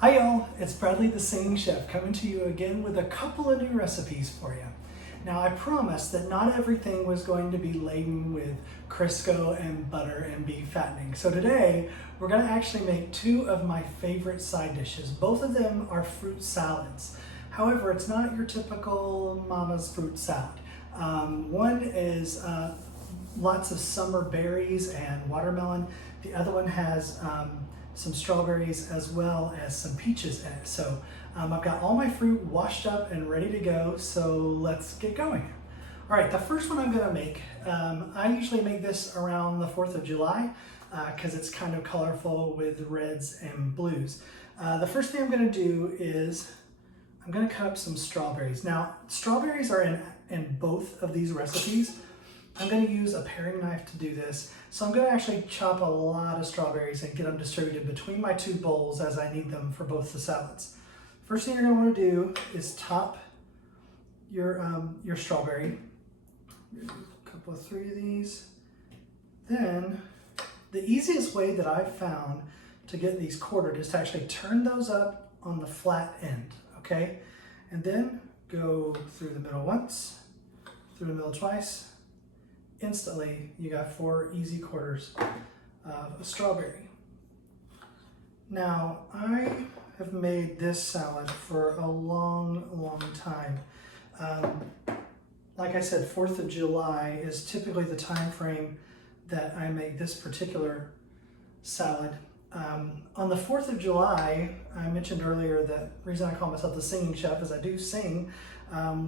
Hi y'all, it's Bradley the Singing Chef coming to you again with a couple of new recipes for you. Now I promised that not everything was going to be laden with Crisco and butter and beef fattening. So today we're going to actually make two of my favorite side dishes. Both of them are fruit salads. However, it's not your typical mama's fruit salad. One is lots of summer berries and watermelon. The other one has some strawberries as well as some peaches in it. So I've got all my fruit washed up and ready to go, so let's get going. All right, the first one I'm gonna make, I usually make this around the 4th of July because it's kind of colorful with reds and blues. The first thing I'm gonna do is I'm gonna cut up some strawberries. Now, strawberries are in both of these recipes. I'm going to use a paring knife to do this. So I'm going to actually chop a lot of strawberries and get them distributed between my two bowls as I need them for both the salads. First thing you're going to want to do is top your strawberry. A couple of three of these. Then the easiest way that I've found to get these quartered is to actually turn those up on the flat end, okay? And then go through the middle once, through the middle twice. Instantly, you got 4 easy quarters of a strawberry. Now, I have made this salad for a long time. Like I said, 4th of July is typically the time frame that I make this particular salad. On the 4th of July, I mentioned earlier that the reason I call myself the singing chef is I do sing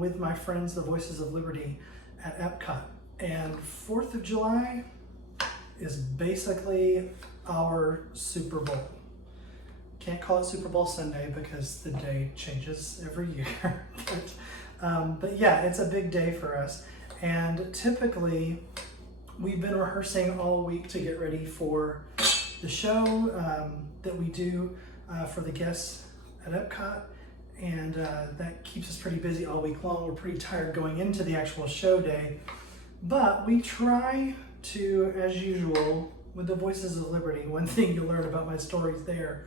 with my friends, the Voices of Liberty at Epcot. And 4th of July is basically our Super Bowl. Can't call it Super Bowl Sunday because the day changes every year. But yeah, it's a big day for us. And typically, we've been rehearsing all week to get ready for the show that we do for the guests at Epcot. And that keeps us pretty busy all week long. We're pretty tired going into the actual show day. But we try to, as usual, with the Voices of Liberty, one thing you learn about my stories there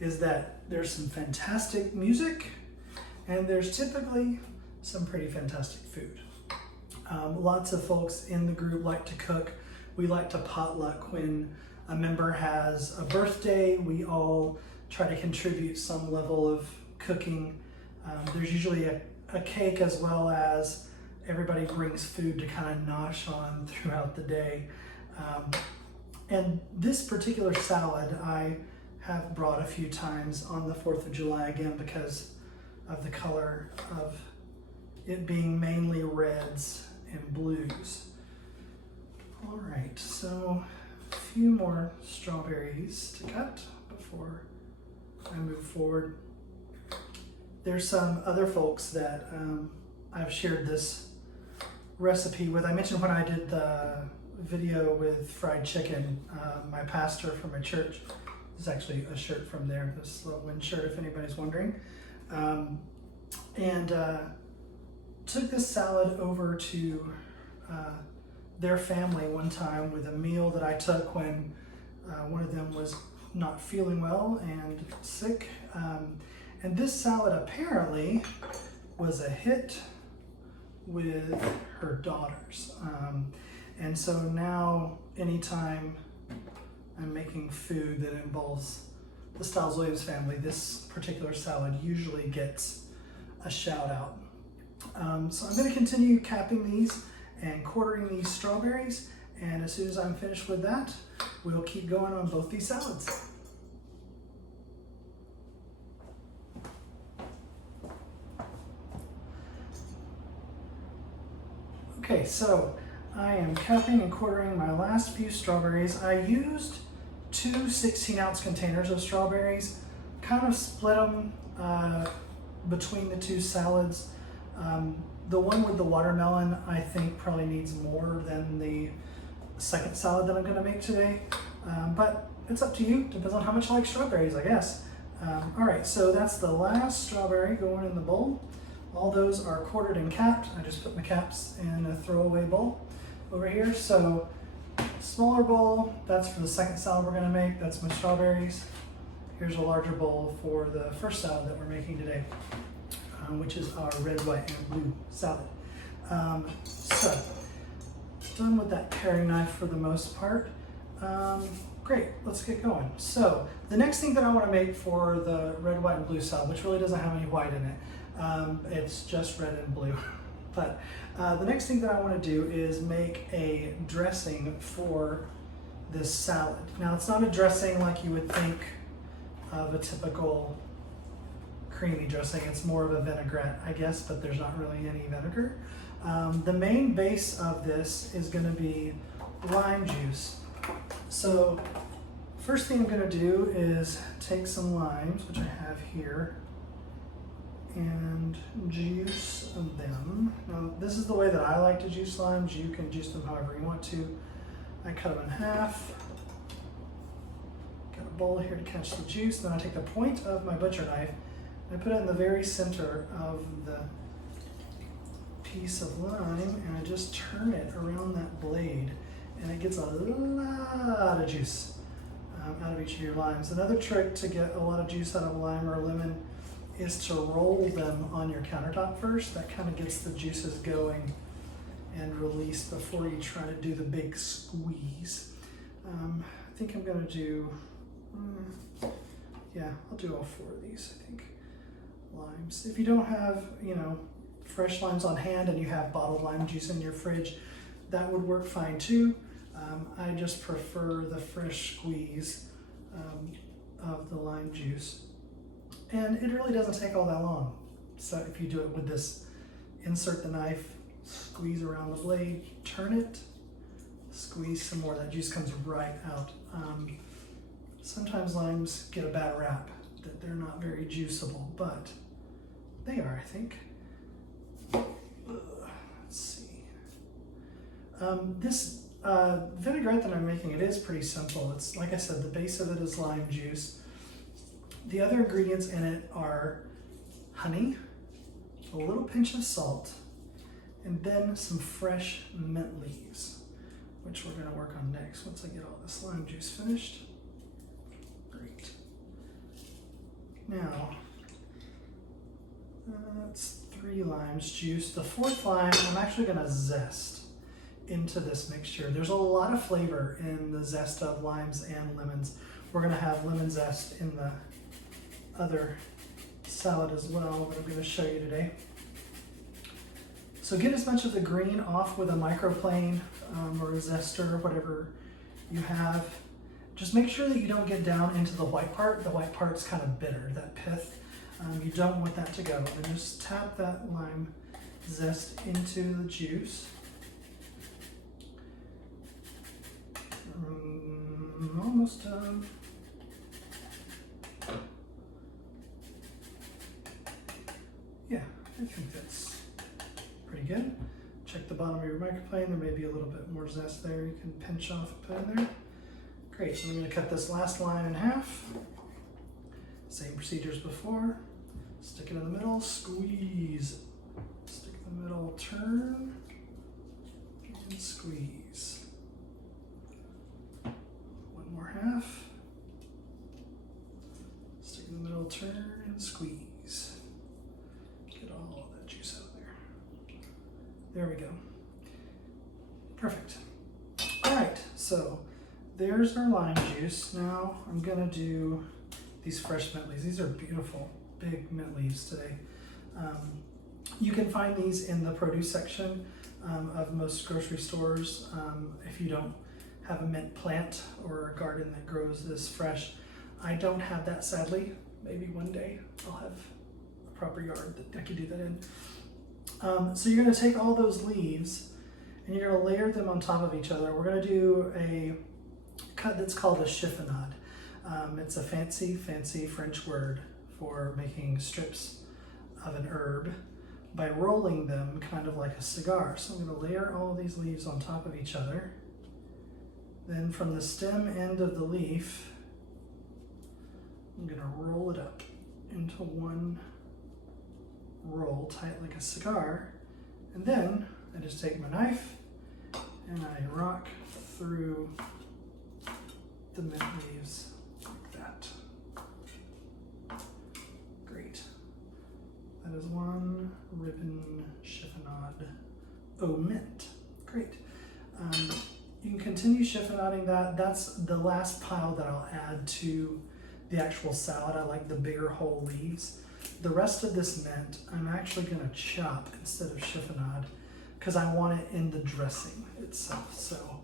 is that there's some fantastic music and there's typically some pretty fantastic food. Lots of folks in the group like to cook. We like to potluck when a member has a birthday. We all try to contribute some level of cooking. There's usually a cake as well as everybody brings food to kind of nosh on throughout the day. And this particular salad I have brought a few times on the 4th of July, again, because of the color of it being mainly reds and blues. All right, so a few more strawberries to cut before I move forward. There's some other folks that I've shared this recipe with. I mentioned when I did the video with fried chicken, my pastor from my church, this is actually a shirt from there, this little wind shirt if anybody's wondering, and took this salad over to their family one time with a meal that I took when one of them was not feeling well and sick. And this salad apparently was a hit with her daughters. And so now anytime I'm making food that involves the Stiles Williams family, this particular salad usually gets a shout out. So I'm going to continue capping these and quartering these strawberries, and as soon as I'm finished with that, we'll keep going on both these salads. Okay, so I am capping and quartering my last few strawberries. I used two 16-ounce containers of strawberries kind of split them between the two salads. The one with the watermelon, I think, probably needs more than the second salad that I'm going to make today. But it's up to you. Depends on how much you like strawberries, I guess. All right, so that's the last strawberry going in the bowl. All those are quartered and capped. I just put my caps in a throwaway bowl over here. So smaller bowl, that's for the second salad we're going to make. That's my strawberries. Here's a larger bowl for the first salad that we're making today, which is our red, white, and blue salad. So, done with that paring knife for the most part. Great, let's get going. So, the next thing that I want to make for the red, white, and blue salad, which really doesn't have any white in it, it's just red and blue. But the next thing that I want to do is make a dressing for this salad. Now, it's not a dressing like you would think of a typical creamy dressing. It's more of a vinaigrette, I guess, but there's not really any vinegar. The main base of this is going to be lime juice. So first thing I'm going to do is take some limes, which I have here, and juice them. Now this is the way that I like to juice limes. You can juice them however you want to. I cut them in half. Got a bowl here to catch the juice. Then I take the point of my butcher knife and I put it in the very center of the piece of lime, and I just turn it around that blade, and it gets a lot of juice out of each of your limes. Another trick to get a lot of juice out of a lime or a lemon is to roll them on your countertop first. That kind of gets the juices going and released before you try to do the big squeeze. I think I'm going to do, yeah, I'll do all 4 of these, I think. Limes. If you don't have, fresh limes on hand and you have bottled lime juice in your fridge, that would work fine too. I just prefer the fresh squeeze of the lime juice. And it really doesn't take all that long. So if you do it with this, insert the knife, squeeze around the blade, turn it, squeeze some more, that juice comes right out. Sometimes limes get a bad rap that they're not very juiceable, but they are, I think. Let's see. This vinaigrette that I'm making, it is pretty simple. It's, like I said, the base of it is lime juice. The other ingredients in it are honey, a little pinch of salt, and then some fresh mint leaves, which we're going to work on next once I get all this lime juice finished. Great. Now, that's 3 limes juice. The 4th lime, I'm actually going to zest into this mixture. There's a lot of flavor in the zest of limes and lemons. We're going to have lemon zest in the other salad as well that I'm going to show you today. So get as much of the green off with a microplane or a zester, whatever you have. Just make sure that you don't get down into the white part. The white part's kind of bitter, that pith. You don't want that to go. And just tap that lime zest into the juice. Almost done. Yeah, I think that's pretty good. Check the bottom of your microplane. There may be a little bit more zest there. You can pinch off and put in there. Great, so I'm going to cut this last lime in half. Same procedure as before. Stick it in the middle, squeeze. Stick in the middle, turn, and squeeze. One more half. Stick in the middle, turn, and squeeze. Get all of that juice out of there. There we go. Perfect. All right, so there's our lime juice. Now I'm gonna do these fresh mint leaves. These are beautiful, big mint leaves today. You can find these in the produce section of most grocery stores. If you don't have a mint plant or a garden that grows this fresh. I don't have that, sadly. Maybe one day I'll have a proper yard that I can do that in. So you're gonna take all those leaves and you're gonna layer them on top of each other. We're gonna do a cut that's called a chiffonade. It's a fancy French word for making strips of an herb by rolling them kind of like a cigar. So I'm going to layer all these leaves on top of each other. Then from the stem end of the leaf, I'm going to roll it up into one roll, tight like a cigar. And then I just take my knife and I rock through the mint leaves like that. Great. That is one ribbon chiffonade au mint. Great. You can continue chiffonading that. That's the last pile that I'll add to the actual salad. I like the bigger whole leaves. The rest of this mint, I'm actually going to chop instead of chiffonade because I want it in the dressing itself. So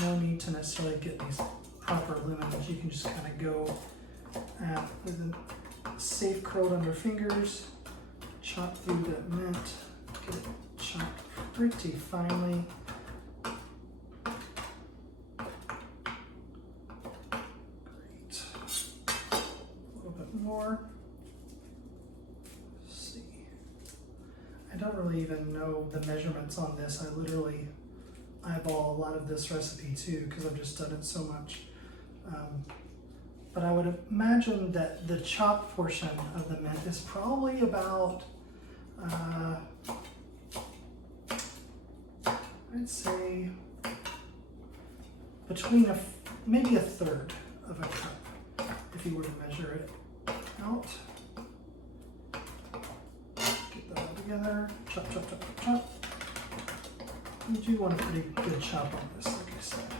no need to necessarily get these proper lumens. You can just kind of go with a safe curled under fingers, chop through that mint, get it chopped pretty finely. Great. A little bit more. Let's see. I don't really even know the measurements on this. I literally eyeball a lot of this recipe too because I've just done it so much. But I would imagine that the chopped portion of the mint is probably about, I'd say between maybe a third of a cup if you were to measure it out. Get that all together, chop, chop, chop, chop, chop. You do want a pretty good chop on this, like I said.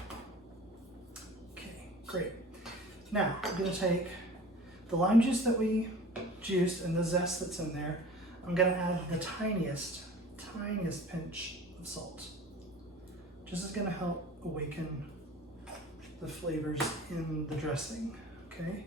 Okay, great. Now, I'm going to take the lime juice that we juiced and the zest that's in there. I'm going to add the tiniest pinch of salt. Just is going to help awaken the flavors in the dressing, okay?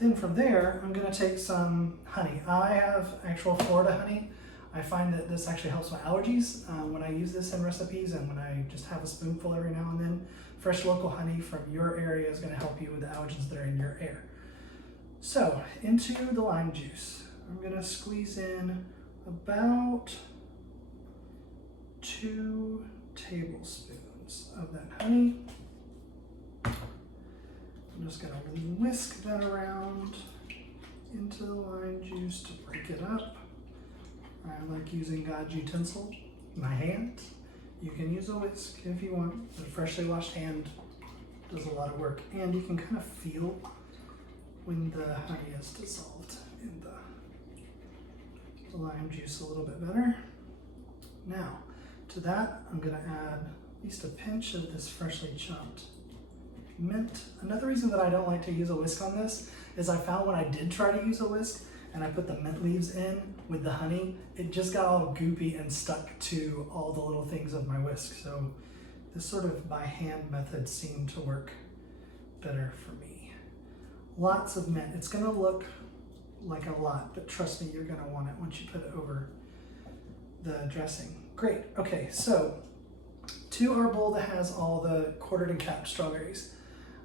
Then from there, I'm going to take some honey. I have actual Florida honey. I find that this actually helps my allergies when I use this in recipes and when I just have a spoonful every now and then. Fresh local honey from your area is going to help you with the allergens that are in your air. So into the lime juice, I'm going to squeeze in about 2 tablespoons of that honey. I'm just going to whisk that around into the lime juice to break it up. I like using God's utensil, my hand. You can use a whisk if you want. A freshly washed hand does a lot of work. And you can kind of feel when the honey is dissolved in the lime juice a little bit better. Now, to that, I'm going to add at least a pinch of this freshly chopped mint. Another reason that I don't like to use a whisk on this is I found when I did try to use a whisk and I put the mint leaves in with the honey, it just got all goopy and stuck to all the little things of my whisk. So this sort of by hand method seemed to work better for me. Lots of mint. It's gonna look like a lot, but trust me, you're gonna want it once you put it over the dressing. Great, okay, so to our bowl that has all the quartered and capped strawberries,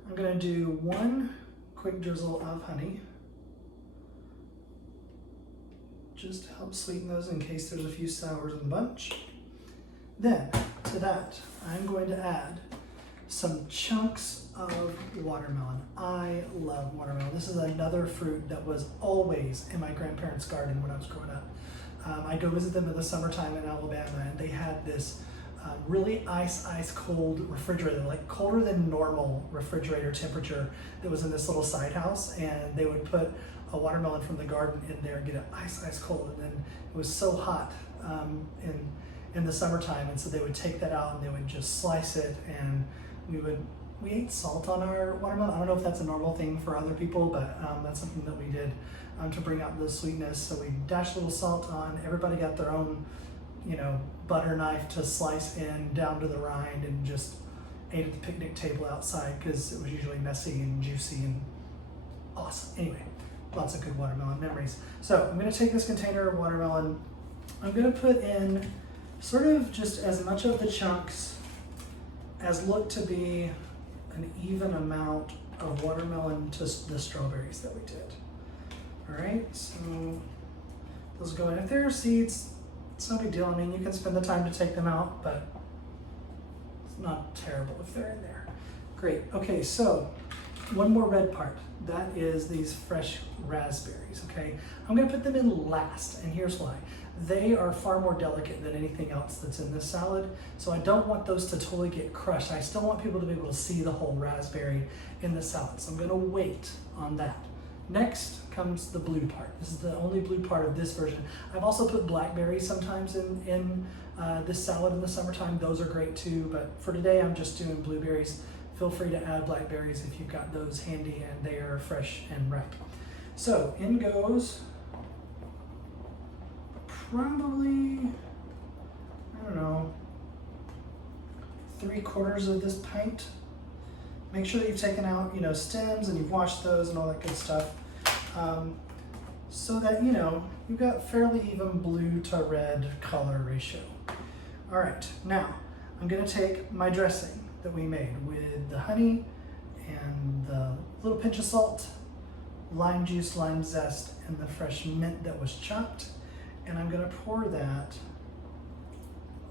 I'm gonna do 1 quick drizzle of honey, just to help sweeten those in case there's a few sours in the bunch. Then, to that, I'm going to add some chunks of watermelon. I love watermelon. This is another fruit that was always in my grandparents' garden when I was growing up. I go visit them in the summertime in Alabama, and they had this really ice cold refrigerator, like colder than normal refrigerator temperature that was in this little side house, and they would put a watermelon from the garden in there and get it ice cold, and then it was so hot in the summertime, and so they would take that out and they would just slice it, and we ate salt on our watermelon. I don't know if that's a normal thing for other people, but that's something that we did to bring out the sweetness. So we dashed a little salt on. Everybody got their own, butter knife to slice in down to the rind, and just ate at the picnic table outside because it was usually messy and juicy and awesome. Anyway, lots of good watermelon memories. So I'm going to take this container of watermelon. I'm going to put in sort of just as much of the chunks as look to be an even amount of watermelon to the strawberries that we did. All right, so those go in. If there are seeds, it's no big deal. I mean, you can spend the time to take them out, but it's not terrible if they're in there. Great, okay, so one more red part. That is these fresh raspberries, okay? I'm gonna put them in last, and here's why. They are far more delicate than anything else that's in this salad, so I don't want those to totally get crushed. I still want people to be able to see the whole raspberry in the salad, so I'm gonna wait on that. Next comes the blue part. This is the only blue part of this version. I've also put blackberries sometimes in this salad in the summertime. Those are great too, but for today I'm just doing blueberries. Feel free to add blackberries if you've got those handy and they are fresh and ripe. So in goes probably, I don't know, 3/4 of this pint. Make sure that you've taken out, stems and you've washed those and all that good stuff. So that, you've got fairly even blue to red color ratio. All right, now I'm gonna take my dressing that we made with the honey and the little pinch of salt, lime juice, lime zest, and the fresh mint that was chopped. And I'm gonna pour that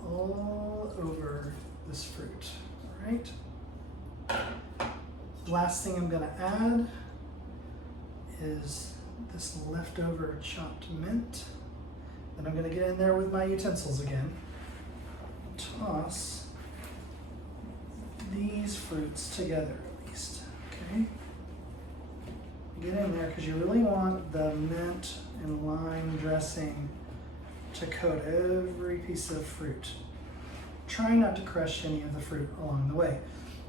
all over this fruit, all right? Last thing I'm gonna add is this leftover chopped mint. Then I'm gonna get in there with my utensils again. Toss these fruits together at least, okay? Get in there because you really want the mint and lime dressing to coat every piece of fruit. Try not to crush any of the fruit along the way.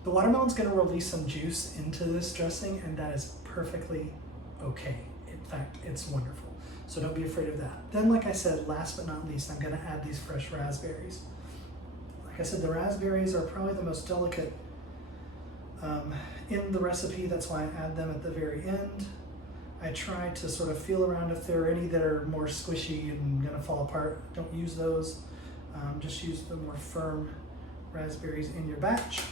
The watermelon's gonna release some juice into this dressing, and that is perfectly okay. In fact, it's wonderful. So don't be afraid of that. Then, like I said, last but not least, I'm gonna add these fresh raspberries. Like I said, the raspberries are probably the most delicate in the recipe. That's why I add them at the very end. I try to sort of feel around if there are any that are more squishy and gonna fall apart. Don't use those. Just use the more firm raspberries in your batch.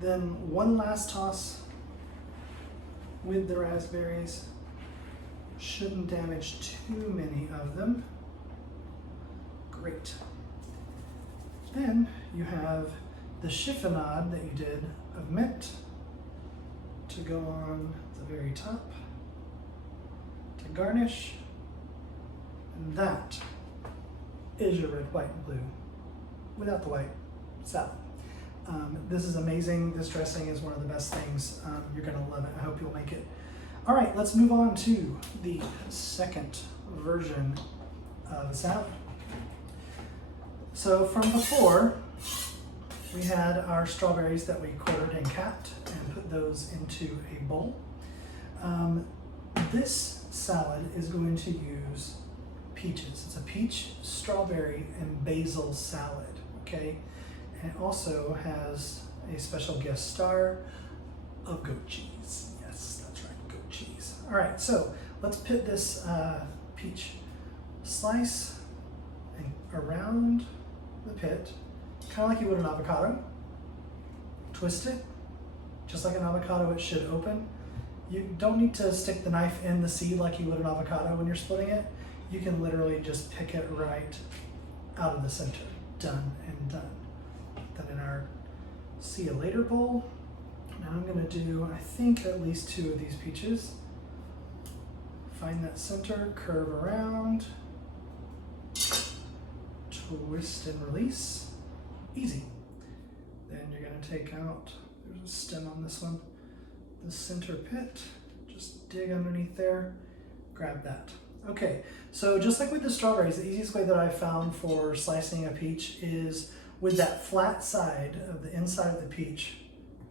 Then one last toss with the raspberries. Shouldn't damage too many of them. Great. Then you have the chiffonade that you did of mint to go on the very top to garnish. And that is your red, white, and blue without the white salad. This is amazing. This dressing is one of the best things. You're gonna love it. I hope you'll make it. All right, let's move on to the second version of the salad. So from before, we had our strawberries that we quartered and capped and put those into a bowl. This salad is going to use peaches. It's a peach, strawberry, and basil salad, okay? And it also has a special guest star of goat cheese. Yes, that's right, goat cheese. All right, so let's put this peach slice around the pit, kind of like you would an avocado. Twist it, just like an avocado, it should open. You don't need to stick the knife in the seed like you would an avocado when you're splitting it. You can literally just pick it right out of the center. Done and done. Then in our see you later bowl, now I'm gonna do, I think, at least 2 of these peaches. Find that center, curve around, twist and release. Easy. Then you're gonna take out, there's a stem on this one, the center pit, just dig underneath there, grab that. Okay, so just like with the strawberries, the easiest way that I found for slicing a peach is with that flat side of the inside of the peach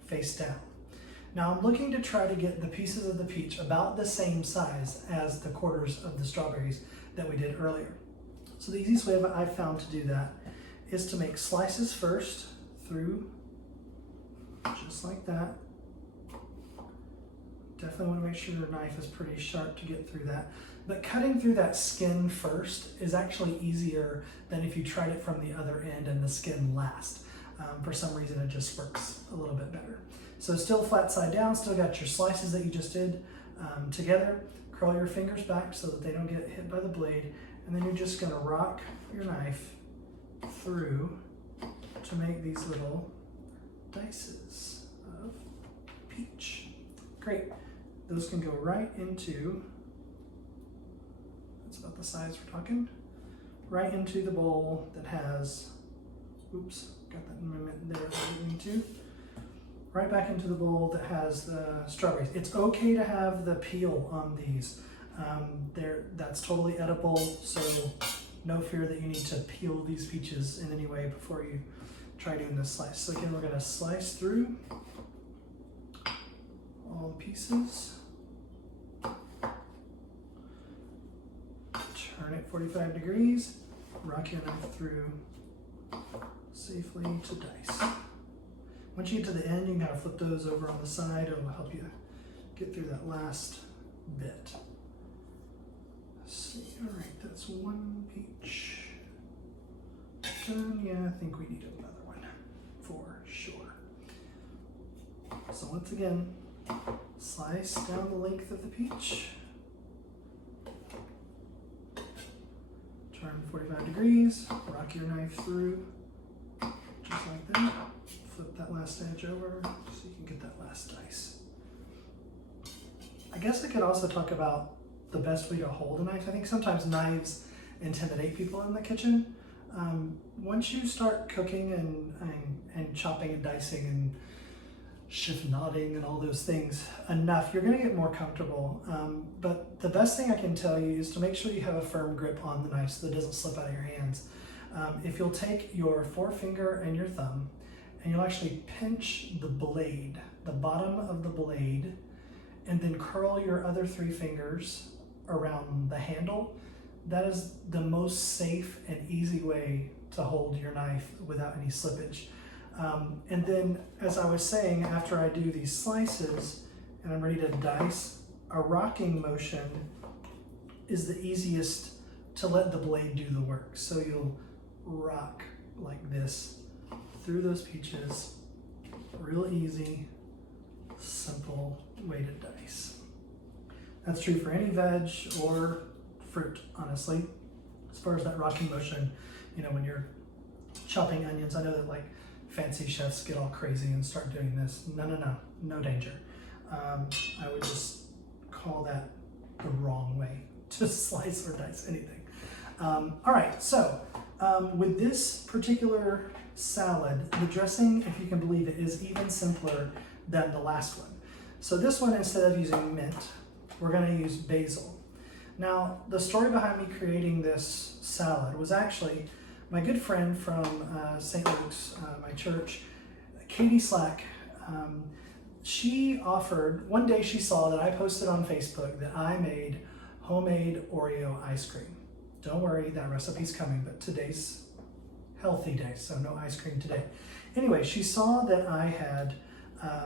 face down. Now I'm looking to try to get the pieces of the peach about the same size as the quarters of the strawberries that we did earlier. So the easiest way I've found to do that is to make slices first through, just like that. Definitely want to make sure your knife is pretty sharp to get through that. But cutting through that skin first is actually easier than if you tried it from the other end and the skin last. For some reason, it just works a little bit better. So still flat side down, still got your slices that you just did together. Curl your fingers back so that they don't get hit by the blade. And then you're just gonna rock your knife through to make these little dices of peach. Great. Those can go right into, that's about the size we're talking, right into the bowl that has, oops, got that in there that I didn't need to. Right back into the bowl that has the strawberries. It's okay to have the peel on these. That's totally edible, so no fear that you need to peel these peaches in any way before you try doing this slice. So again, we're gonna slice through all the pieces. Turn it 45 degrees, rock your knife through safely to dice. Once you get to the end, you can kind of flip those over on the side. It'll help you get through that last bit. Let's see, all right, that's one peach. Done, yeah, I think we need another one for sure. So once again, slice down the length of the peach. Turn 45 degrees, rock your knife through, just like that. Flip that last edge over so you can get that last dice. I guess I could also talk about the best way to hold a knife. I think sometimes knives intimidate people in the kitchen. Once you start cooking and chopping and dicing and chiffonading and all those things enough, you're gonna get more comfortable. But the best thing I can tell you is to make sure you have a firm grip on the knife so that it doesn't slip out of your hands. If you'll take your forefinger and your thumb and you'll actually pinch the blade, the bottom of the blade, and then curl your other 3 fingers around the handle, that is the most safe and easy way to hold your knife without any slippage. And then, as I was saying, after I do these slices and I'm ready to dice, a rocking motion is the easiest to let the blade do the work. So you'll rock like this through those peaches, real easy, simple way to dice. That's true for any veg or fruit, honestly. As far as that rocking motion, you know, when you're chopping onions, I know that like fancy chefs get all crazy and start doing this. No danger. I would just call that the wrong way to slice or dice anything. All right, so with this particular salad, the dressing, if you can believe it, is even simpler than the last one. So this one, instead of using mint, we're gonna use basil. Now, the story behind me creating this salad was actually my good friend from St. Luke's, my church, Katie Slack. She offered, one day she saw that I posted on Facebook that I made homemade Oreo ice cream. Don't worry, that recipe's coming, but today's healthy day, so no ice cream today. Anyway, she saw that I had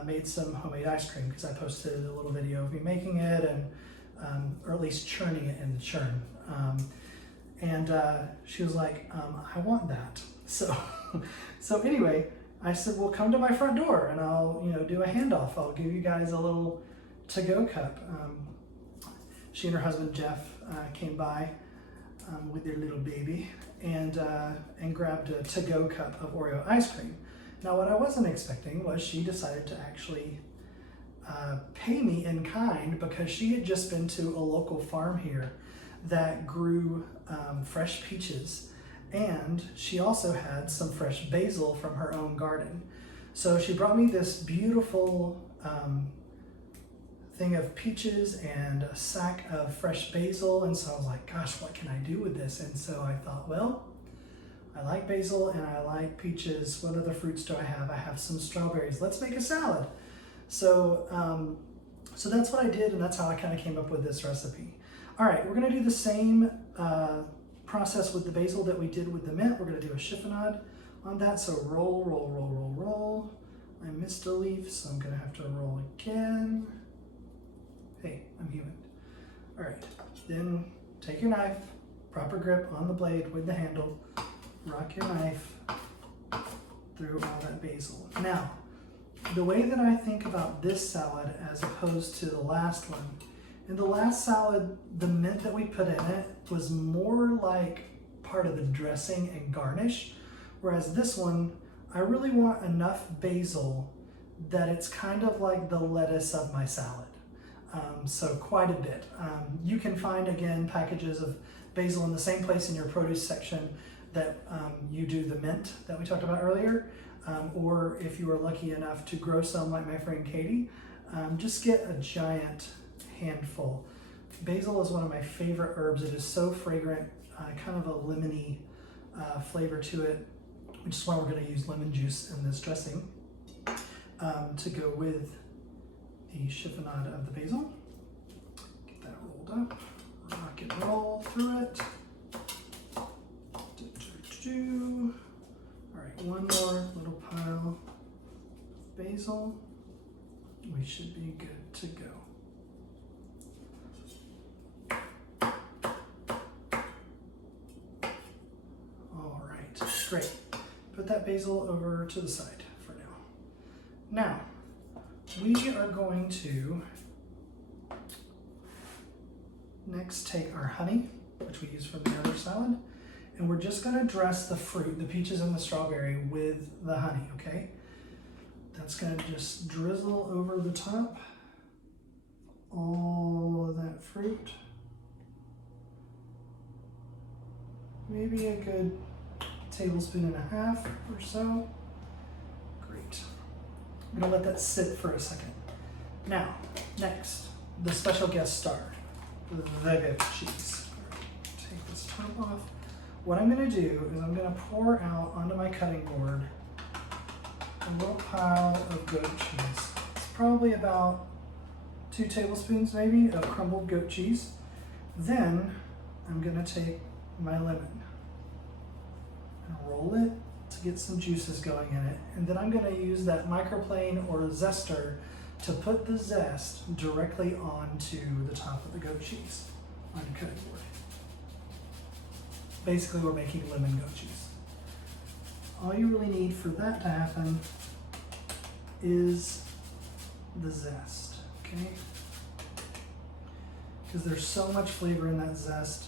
made some homemade ice cream because I posted a little video of me making it and or at least churning it in the churn. She was like, I want that. So anyway, I said, well, come to my front door and I'll, do a handoff. I'll give you guys a little to-go cup. She and her husband, Jeff, came by with their little baby and grabbed a to-go cup of Oreo ice cream. Now, what I wasn't expecting was she decided to actually pay me in kind because she had just been to a local farm here that grew fresh peaches, and she also had some fresh basil from her own garden. So she brought me this beautiful thing of peaches and a sack of fresh basil, and so I was like, gosh, what can I do with this? And so I thought, well, I like basil and I like peaches. What other fruits do I have? I have some strawberries. Let's make a salad. So that's what I did, and that's how I kind of came up with this recipe. All right, we're gonna do the same process with the basil that we did with the mint. We're gonna do a chiffonade on that. So roll, roll, roll, roll, roll. I missed a leaf, so I'm gonna have to roll again. Hey, I'm human. All right, then take your knife, proper grip on the blade with the handle, rock your knife through all that basil. Now, the way that I think about this salad as opposed to the last one, in the last salad, the mint that we put in it was more like part of the dressing and garnish, whereas this one, I really want enough basil that it's kind of like the lettuce of my salad. So quite a bit. You can find, again, packages of basil in the same place in your produce section that you do the mint that we talked about earlier. Or if you are lucky enough to grow some like my friend Katie, just get a giant handful. Basil is one of my favorite herbs. It is so fragrant, kind of a lemony flavor to it, which is why we're going to use lemon juice in this dressing to go with the chiffonade of the basil. Get that rolled up, rock and roll through it. All right, one more little pile of basil. We should be good to go. All right, great. Put that basil over to the side for now. Now, we are going to next take our honey, which we use for the other salad, and we're just going to dress the fruit, the peaches and the strawberry, with the honey, okay? That's going to just drizzle over the top all of that fruit. Maybe a good tablespoon and a half or so. Great. I'm going to let that sit for a second. Now, next, the special guest star, the goat cheese. Take this top off. What I'm going to do is I'm going to pour out onto my cutting board a little pile of goat cheese. It's probably about 2 tablespoons maybe of crumbled goat cheese. Then I'm going to take my lemon and roll it to get some juices going in it. And then I'm going to use that microplane or zester to put the zest directly onto the top of the goat cheese on the cutting board. Basically, we're making lemon goat cheese. All you really need for that to happen is the zest, okay? Because there's so much flavor in that zest,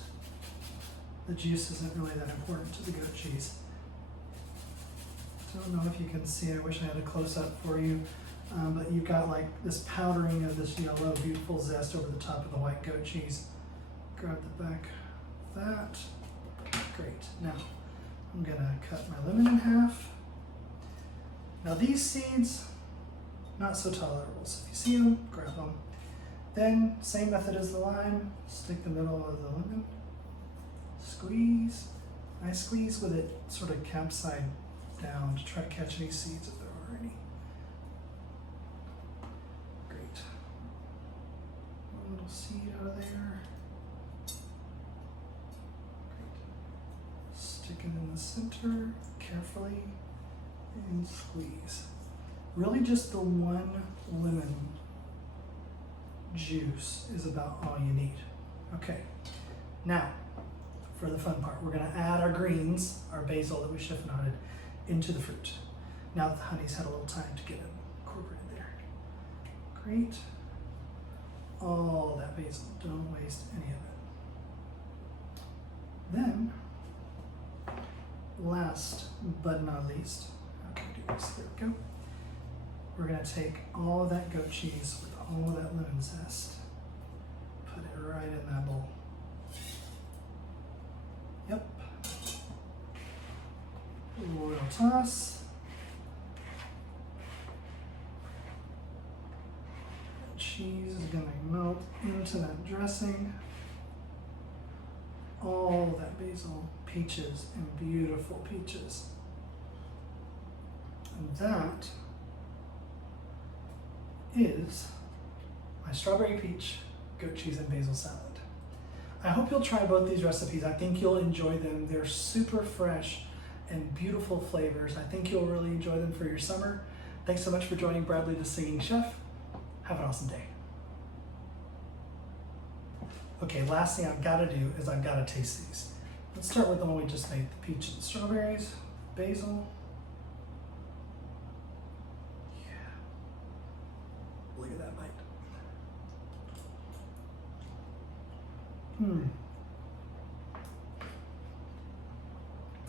the juice isn't really that important to the goat cheese. Don't know if you can see, I wish I had a close-up for you, but you've got like this powdering of this yellow, beautiful zest over the top of the white goat cheese. Grab the back of that. Great. Now, I'm gonna cut my lemon in half. Now these seeds, not so tolerable, so if you see them, grab them. Then, same method as the lime, stick the middle of the lemon, squeeze. I squeeze with it sort of capside down to try to catch any seeds if there are any. Great. One little seed out of there. Stick it in the center carefully and squeeze. Really just the one lemon juice is about all you need. Okay, now for the fun part, we're going to add our greens, our basil that we chiffonaded, into the fruit. Now that the honey's had a little time to get incorporated there. Great. All that basil, don't waste any of it. Then, last but not least, how can we do this? There we go. We're going to take all of that goat cheese with all of that lemon zest, put it right in that bowl. Yep. A little toss. That cheese is going to melt into that dressing. All that basil, peaches, and beautiful peaches. And that is my strawberry peach, goat cheese, and basil salad. I hope you'll try both these recipes. I think you'll enjoy them. They're super fresh and beautiful flavors. I think you'll really enjoy them for your summer. Thanks so much for joining Bradley the Singing Chef. Have an awesome day. Okay, last thing I've got to do is I've got to taste these. Let's start with the one we just made, the peach and strawberries, basil. Yeah.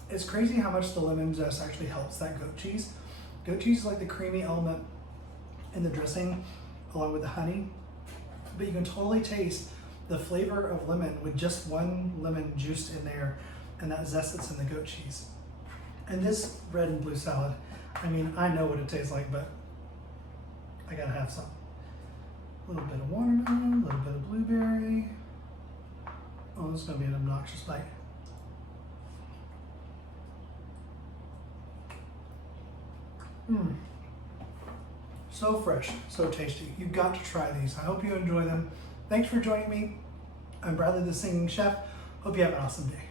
It's crazy how much the lemon zest actually helps that goat cheese. Goat cheese is like the creamy element in the dressing along with the honey, but you can totally taste the flavor of lemon with just one lemon juiced in there and that zest that's in the goat cheese. And this red and blue salad, I mean, I know what it tastes like, but I gotta have some. A little bit of watermelon, a little bit of blueberry. Oh, this is gonna be an obnoxious bite. Mmm. So fresh, so tasty. You've got to try these. I hope you enjoy them. Thanks for joining me. I'm Bradley, the Singing Chef. Hope you have an awesome day.